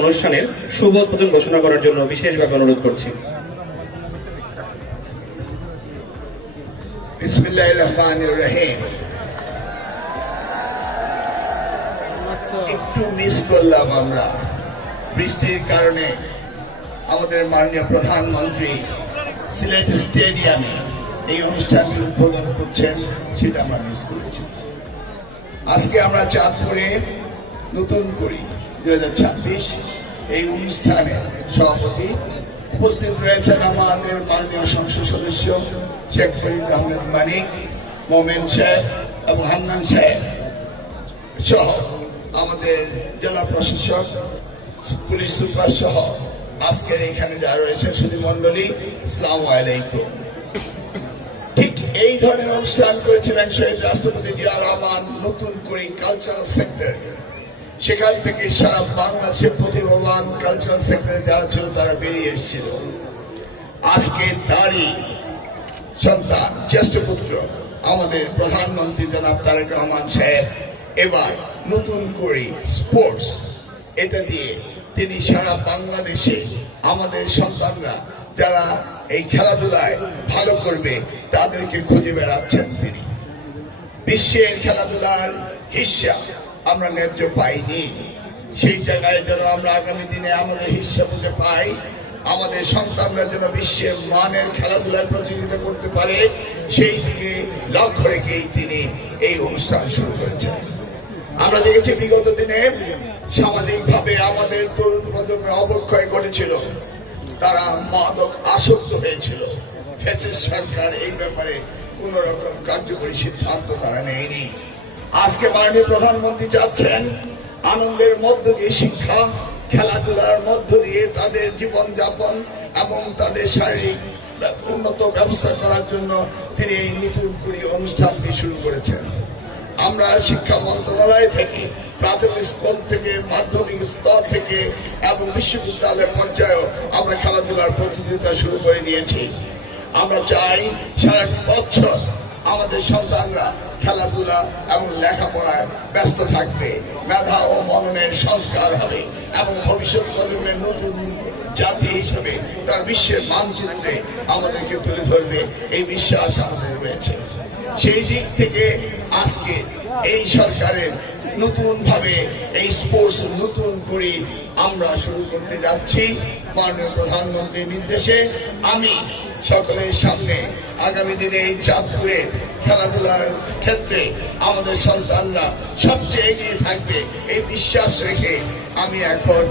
অনুষ্ঠানের শুভ উদ্বোধন ঘোষণা করার জন্য বিশেষভাবে অনুরোধ করছি। বিসমিল্লাহির রহমানির রহিম। একটু মিস করলাম আমরা, বৃষ্টির কারণে আমাদের মাননীয় প্রধানমন্ত্রী সিলেট স্টেডিয়ামে এই অনুষ্ঠানটি উদ্বোধন করছেন, সেটা আমরা মিস করেছি। আজকে আমরা চাঁদপুরে নতুন করি 2026 এই অনুষ্ঠানে সভাপতি উপস্থিত রয়েছেন আমাদের মাননীয় সংসদ সদস্য শেখ ফরিদ আহমেদ মানিক, মোমেন সাহেব এবং হান্নান সাহেব সহ আমাদের জেলা প্রশাসক, পুলিশ সুপার সহ আজকের এখানে যারা রয়েছে সুধী মন্ডলী, আসসালামু আলাইকুম। ঠিক এই ধরনের অনুষ্ঠান করেছিলেন শহীদ রাষ্ট্রপতি জিয়া রহমান নতুন করে কালচারাল সেক্টর। সেখান থেকে সারা বাংলাদেশের প্রতিভাবান কালচারাল সেক্টরে যারা ছিল তারা বেরিয়ে এসেছিল। আজকে তারই সন্তান, জ্যেষ্ঠ পুত্র আমাদের প্রধানমন্ত্রী জনাব তারেক রহমান সাহেব এবার নতুন করে স্পোর্টস এটা দিয়ে তিনি সারা বাংলাদেশে আমাদের সন্তানরা যারা এই খেলাধুলায় ভালো করবে তাদেরকে খুঁজে বেড়াচ্ছেন তিনি। বিশ্বের খেলাধুলার হিস্সা আমরা ন্যায্য পাইনি, সেই জায়গায় যেন আমরা আগামী দিনে আমাদের হিস্সা পেতে পাই, আমাদের সন্তানরা যেন বিশ্বের মানের খেলাধুলার প্রতিযোগিতা করতে পারে, সেই দিকে লক্ষ্য রেখেই তিনি এই অনুষ্ঠান শুরু করেছেন। আমরা দেখেছি বিগত দিনে সামাজিকভাবে আমাদের তরুণ প্রজন্মের অবক্ষয় ঘটেছিল, তারা মাদক আসক্ত হয়েছিল। ফ্যাসিস্ট সরকার এই ব্যাপারে কোন রকম কার্যকরী সিদ্ধান্ত তারা নেয়নি। আজকে মাননীয় প্রধানমন্ত্রী চাচ্ছেন আনন্দের মধ্য দিয়ে শিক্ষা, খেলাধুলার মধ্য দিয়ে তাদের জীবনযাপন এবং তাদের শারীরিক উন্নত ব্যবস্থা করার জন্য তিনি এই নতুন করে অনুষ্ঠানটি শুরু করেছেন। আমরা শিক্ষা মন্ত্রণালয় থেকে প্রাথমিক স্কুল থেকে মাধ্যমিক স্তর থেকে এবং বিশ্ববিদ্যালয় পর্যায়েও আমরা খেলাধুলার প্রতিযোগিতা শুরু করে দিয়েছি। আমরা চাই সারা বছর আমাদের সন্তানরা খেলাধুলা এবং লেখাপড়ায় ব্যস্ত থাকবে, মেধা ও মননের সংস্কার হবে এবং ভবিষ্যৎ প্রজন্মের নতুন জাতি হিসেবে তার বিশ্বের মানচিত্রে আমাদেরকে তুলে ধরবে, এই বিশ্বাস আমাদের রয়েছে। সেই দিক থেকে আজকে এই সরকারের নতুন ভাবে এই স্পোর্টস নতুন করে আমরা শুরু করতে যাচ্ছি মাননীয় প্রধানমন্ত্রীর নির্দেশে। আমি সকলের সামনে আগামী দিনে এই চাঁদপুরে খেলাধুলার ক্ষেত্রে আমাদের সন্তানরা সবচেয়ে এগিয়ে থাকবে এই বিশ্বাস রেখে আমি এখন